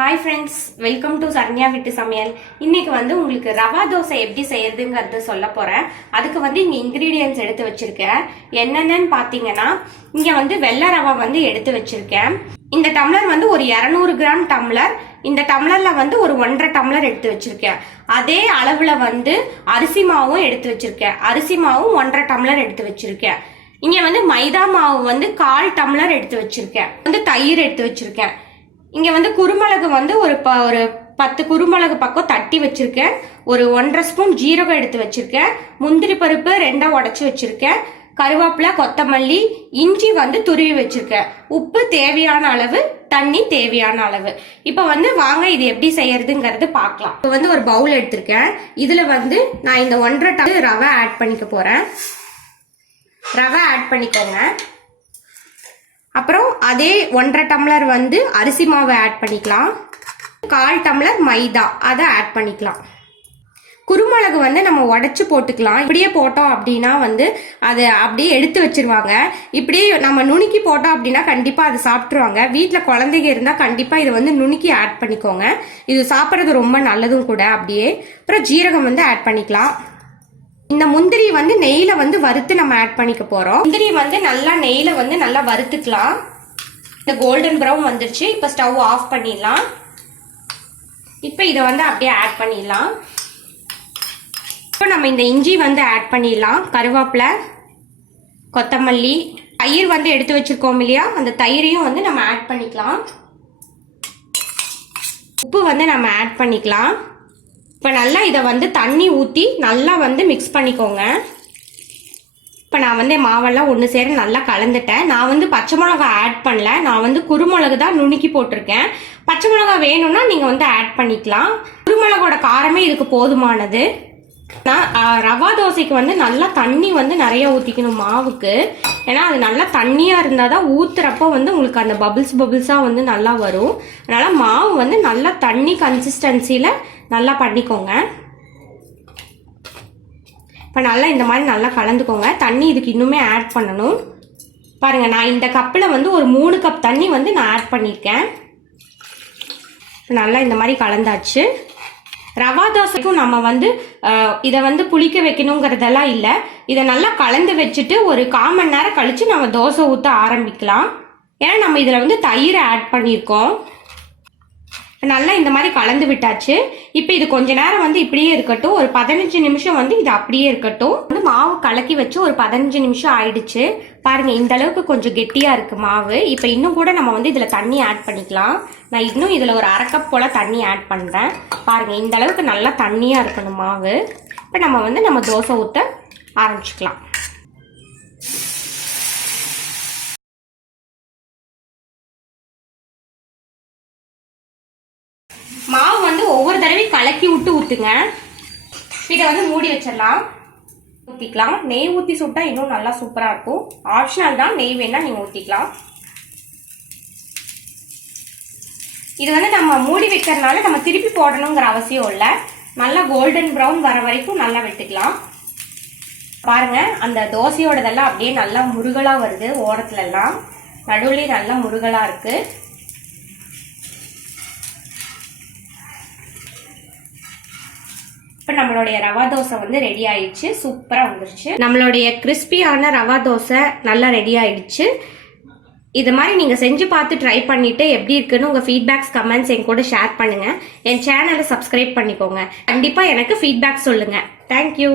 Hi friends, welcome to Saranya with Samayal. இன்னைக்கு வந்து உங்களுக்கு ரவா தோசை எப்படி செய்யறதுங்கிறது சொல்ல போறேன். அதுக்கு வந்து இங்க ingredients எடுத்து வச்சிருக்கேன். என்னென்னன்னு பாத்தீங்கன்னா இங்க வந்து வெள்ளை ரவா வந்து எடுத்து வச்சிருக்கேன். இந்த டம்ளர் வந்து ஒரு 200 கிராம் டம்ளர். இந்த டம்ளர்ல வந்து ஒரு 1.5 டம்ளர் எடுத்து வச்சிருக்கேன். அதே அளவுல வந்து அரிசி மாவும் எடுத்து வச்சிருக்கேன். அரிசி மாவும் 1.5 டம்ளர் எடுத்து வச்சிருக்கேன். இங்க வந்து மைதா மாவு வந்து 1/4 டம்ளர் எடுத்து வச்சிருக்கேன். வந்து தயிர் எடுத்து வச்சிருக்கேன். இங்க வந்து குருமிளகு வந்து ஒரு 10 குருமிளகு பக்கம் தட்டி வச்சிருக்கேன். ஒரு 1.5 ஸ்பூன் ஜீரகம் எடுத்து வச்சிருக்கேன். முந்திரி பருப்பு 2 உடைச்சு வச்சிருக்கேன். கருவேப்பிலை, கொத்தமல்லி, இஞ்சி வந்து துருவி வச்சிருக்கேன். உப்பு தேவையான அளவு, தண்ணி தேவையான அளவு. இப்ப வந்து வாங்க இது எப்படி செய்யறதுங்கிறது பார்க்கலாம். இப்ப வந்து ஒரு பவுல் எடுத்திருக்கேன். இதுல வந்து நான் இந்த 1.5 டம்ளர் ரவை ஆட் பண்ணிக்க போறேன். ரவை ஆட் பண்ணிக்கோங்க. அப்புறம் அதே 1.5 டம்ளர் வந்து அரிசி மாவை ஆட் பண்ணிக்கலாம். 1/4 டம்ளர் மைதா அதை ஆட் பண்ணிக்கலாம். குருமிளகு வந்து நம்ம உடைச்சு போட்டுக்கலாம். இப்படியே போட்டோம் அப்படின்னா வந்து அதை அப்படியே எடுத்து வச்சிருவாங்க. இப்படியே நம்ம நுணுக்கி போட்டோம் அப்படின்னா கண்டிப்பா அதை சாப்பிட்டுருவாங்க. வீட்டுல குழந்தைங்க இருந்தா கண்டிப்பா இதை வந்து நுணுக்கி ஆட் பண்ணிக்கோங்க. இது சாப்பிட்றது ரொம்ப நல்லதும் கூட. அப்படியே அப்புறம் ஜீரகம் வந்து ஆட் பண்ணிக்கலாம். இந்த முந்திரி வந்து நெய்யில வந்து வறுத்து நம்ம ஆட் பண்ணிக்க போறோம். முந்திரி வந்து நல்லா நெய்யில வந்து நல்லா வறுத்துக்கலாம். இந்த கோல்டன் ப்ரௌன் வந்துருச்சு. இப்ப ஸ்டவ் ஆஃப் பண்ணிடலாம். இப்ப இதை வந்து அப்படியே ஆட் பண்ணிடலாம். இப்போ நம்ம இந்த இஞ்சி வந்து ஆட் பண்ணிடலாம். கருவேப்பிலை, கொத்தமல்லி, தயிர் வந்து எடுத்து வச்சிருக்கோம் இல்லையா, அந்த தயிரையும் வந்து நம்ம ஆட் பண்ணிக்கலாம். உப்பு வந்து நம்ம ஆட் பண்ணிக்கலாம். இப்போ நல்லா இதை வந்து தண்ணி ஊற்றி நல்லா வந்து மிக்ஸ் பண்ணிக்கோங்க. இப்போ நான் வந்து மாவெல்லாம் ஒன்று சேர நல்லா கலந்துட்டேன். நான் வந்து பச்சை மிளகா ஆட் பண்ணல. நான் வந்து குருமிளகு தான் நுணுக்கி போட்டிருக்கேன். பச்சை மிளகா வேணும்னா நீங்கள் வந்து ஆட் பண்ணிக்கலாம். குருமிளகோட காரமே இதுக்கு போதுமானது. நான் ரவா தோசைக்கு வந்து நல்லா தண்ணி வந்து நிறைய ஊற்றிக்கணும் மாவுக்கு. ஏன்னா அது நல்லா தண்ணியாக இருந்தால் தான் ஊற்றுறப்போ வந்து உங்களுக்கு அந்த பபிள்ஸாக வந்து நல்லா வரும். அதனால் மாவு வந்து நல்லா தண்ணி கன்சிஸ்டன்சியில் நல்லா பண்ணிக்கோங்க. இப்போ நல்லா இந்த மாதிரி நல்லா கலந்துக்கோங்க. தண்ணி இதுக்கு இன்னுமே ஆட் பண்ணணும். பாருங்கள், நான் இந்த கப்பில் வந்து ஒரு 3 கப் தண்ணி வந்து நான் ஆட் பண்ணியிருக்கேன். நல்லா இந்த மாதிரி கலந்தாச்சு. ரவா தோசைக்கும் நம்ம வந்து இதை வந்து புளிக்க வைக்கணுங்கிறதெல்லாம் இல்லை. இதை நல்லா கலந்து வச்சுட்டு ஒரு 1/4 மணி நேரம் கழித்து நம்ம தோசை ஊற்ற ஆரம்பிக்கலாம். ஏன்னா நம்ம இதில் வந்து தயிரை ஆட் பண்ணியிருக்கோம். நல்லா இந்த மாதிரி கலந்து விட்டாச்சு. இப்போ இது கொஞ்ச நேரம் வந்து இப்படியே இருக்கட்டும். ஒரு 15 நிமிஷம் வந்து இது அப்படியே இருக்கட்டும். வந்து மாவு கலக்கி வச்சு ஒரு 15 நிமிஷம் ஆயிடுச்சு. பாருங்க, இந்த அளவுக்கு கொஞ்சம் கெட்டியா இருக்கு மாவு. இப்போ இன்னும் கூட நம்ம வந்து இதுல தண்ணி ஆட் பண்ணிக்கலாம். நான் இன்னும் இதுல ஒரு 1/2 கப் போல தண்ணி ஆட் பண்றேன். பாருங்க, இந்த அளவுக்கு நல்லா தண்ணியா இருக்கணும் மாவு. இப்போ நம்ம வந்து நம்ம தோசை ஊற்ற ஆரம்பிச்சுக்கலாம். மாவு வந்து ஒவ்வொரு தடவையும் கலக்கி விட்டு ஊற்றுங்க. இதை வந்து மூடி வச்சிடலாம். ஊற்றிக்கலாம். நெய் ஊற்றி சுட்டா இன்னும் நல்லா சூப்பராக இருக்கும். ஆப்ஷனல் தான், நெய் வேணா நீங்கள் ஊற்றிக்கலாம். இது வந்து நம்ம மூடி வைக்கிறதுனால நம்ம திருப்பி போடணுங்கிற அவசியம் இல்லை. நல்லா கோல்டன் ப்ரௌன் வர வரைக்கும் நல்லா வெட்டுக்கலாம். பாருங்க, அந்த தோசையோடதெல்லாம் அப்படியே நல்லா முருகலாக வருது. ஓரத்துல எல்லாம் நடுவுலேயே நல்லா முருகலாக இருக்கு. இப்போ நம்மளுடைய ரவா தோசை வந்து ரெடி ஆயிடுச்சு. சூப்பராக வந்துருச்சு. நம்மளுடைய கிறிஸ்பியான ரவா தோசை நல்லா ரெடி ஆயிடுச்சு. இது மாதிரி நீங்கள் செஞ்சு பார்த்து ட்ரை பண்ணிவிட்டு எப்படி இருக்குன்னு உங்கள் ஃபீட்பேக்ஸ், கமெண்ட்ஸ் என் கூட ஷேர் பண்ணுங்கள். என் சேனலை சப்ஸ்கிரைப் பண்ணிக்கோங்க. கண்டிப்பாக எனக்கு ஃபீட்பேக் சொல்லுங்கள். தேங்க்யூ.